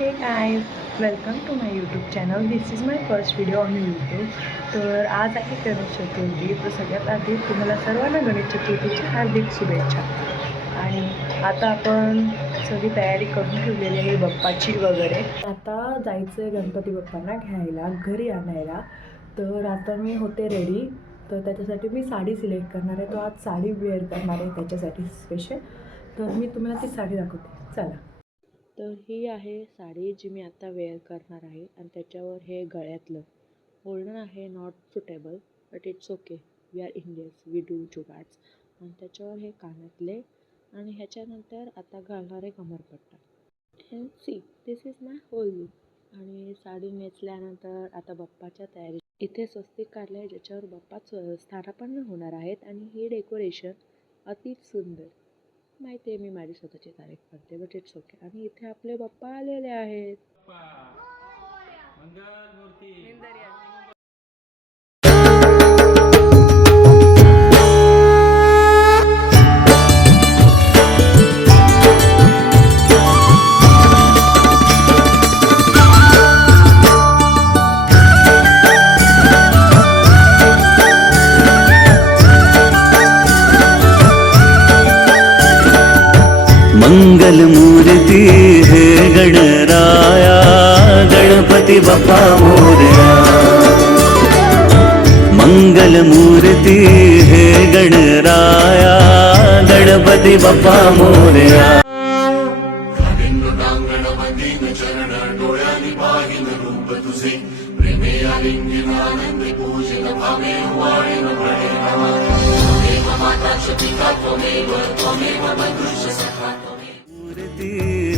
हे guys, welcome to my YouTube channel. This is my first video on YouTube. तर आज आहे गणेश चतुर्थी. तर सगळ्यात आधी तुम्हाला सर्वांना गणेश चतुर्थीची हार्दिक शुभेच्छा. आणि आता आपण सगळी तयारी करून ठेवलेली आहे बाप्पाची वगैरे. आता जायचं आहे गणपती बाप्पांना घ्यायला, घरी आणायला. तर आता मी होते रेडी. तर त्याच्यासाठी मी साडी सिलेक्ट करणार आहे. तो आज साडी वेअर करणार आहे त्याच्यासाठी स्पेशल. तर मी तुम्हाला ती साडी दाखवते, चला. तर ही आहे साडी जी मी आता वेअर करणार आहे. आणि त्याच्यावर हे गळ्यातलं बोलणं आहे not suitable, but it's okay, we are Indians, we do jugaads. आणि त्याच्यावर हे कानातले आणि ह्याच्यानंतर आता घालणार आहे कमरपट्टा. And see, this is my whole look. आणि साडी नेसल्यानंतर आता बाप्पाच्या तयारी. इथे स्वस्तिक काढलं आहे ज्याच्यावर बाप्पा स्थानापन्न होणार आहेत. आणि हे डेकोरेशन अति सुंदर. माहिती आहे मी माझी स्वतःची तारीफ करते, बट इट्स ओके. आणि इथे आपले बाप्पा आलेले आहेत. मंगलमूर्ती हे गणराया, गणपती बाप्पा मोरया. मंगलमूर्ती हे गणराया, गणपती बाप्पा मोरया. चरण डोळ्यांनी पाहिन रूप तुझे, प्रेमे आलिंगन आनंद पूजन भावे वाळेन प्रणय नमः. त्वमेव माता च पिता त्वमेव, त्वमेव बंधुश्च सखा. मूर्ती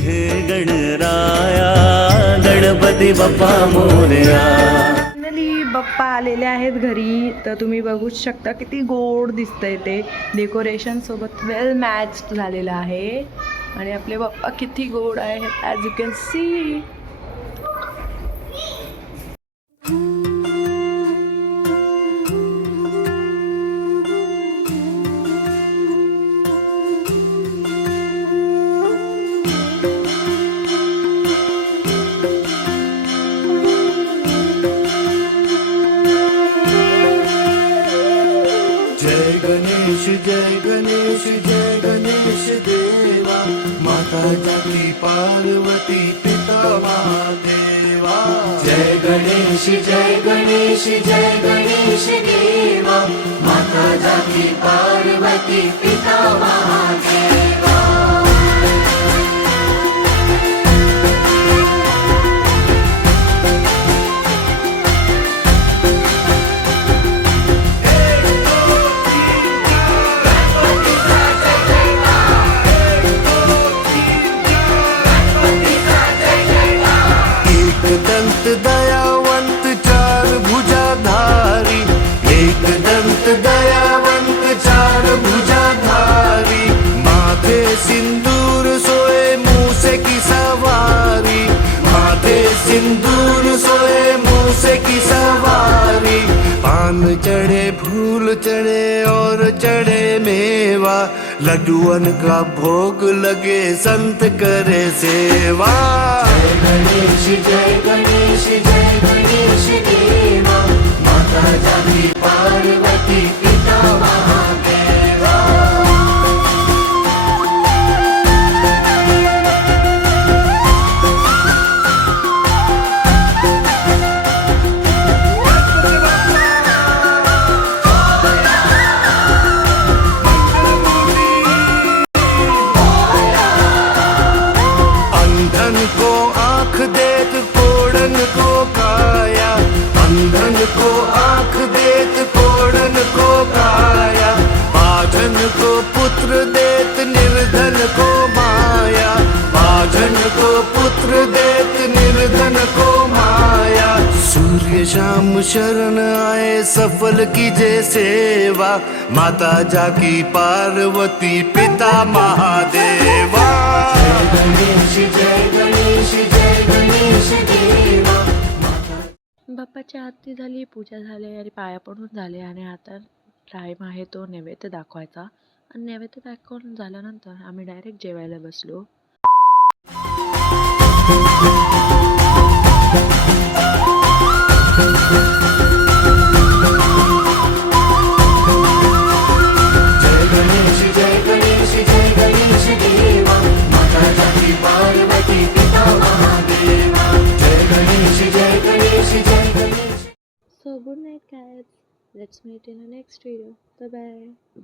हे गणराया, गणपती बाप्पा मोरया. फायनली बाप्पा आलेले आहेत घरी. तर तुम्ही बघूच शकता किती गोड दिसतंय ते. डेकोरेशन सोबत वेल मॅच्ड झालेलं आहे. आणि आपले बाप्पा किती गोड आहेत, ॲज यू कॅन सी. जय गणेश जय गणेश जय गणेश देवा, माता जाती पार्वती पिता महादेवा. जय गणेश जय गणेश जय गणेश देवा, माता जाती पार्वती पिता महादेवा. दंत दयावंत चार भुजाधारी, एक दंत दयावंत चार भुजाधारी. माथे सिंदूर सोए मूसे की सवारी, माथे सिंदूर सोए मूसे की सवारी. पान चढ़े फूल चढ़े और चढ़े मेवा, लड्डुअन का भोग लगे संत करे सेवा. जय गणेश जय गणेश जय गणेश देवा, माता जाती पार्वती पिता महादेवा. अंधन को आँख देत कोड़न को काया, अंधन को आँख देत कोड़न को काया. बाझन को पुत्र देत निर्धन को माया, बाझन को पुत्र देत निर्धन को माया. सूर्य शाम शरण आए सफल कीजे सेवा, माता जाकी पार्वती पिता महादेवा. जय गणेश जय गणेश जय गणेश देवा. बाप्पाची आरती झाली, पूजा झाली आणि पाया पडून झाले. आणि आता टाईम आहे तो नैवेद्य दाखवायचा. आणि नैवेद्य दाखवून झाल्यानंतर आम्ही डायरेक्ट जेवायला बसलो. So good night guys. Let's meet in the next video. Bye bye.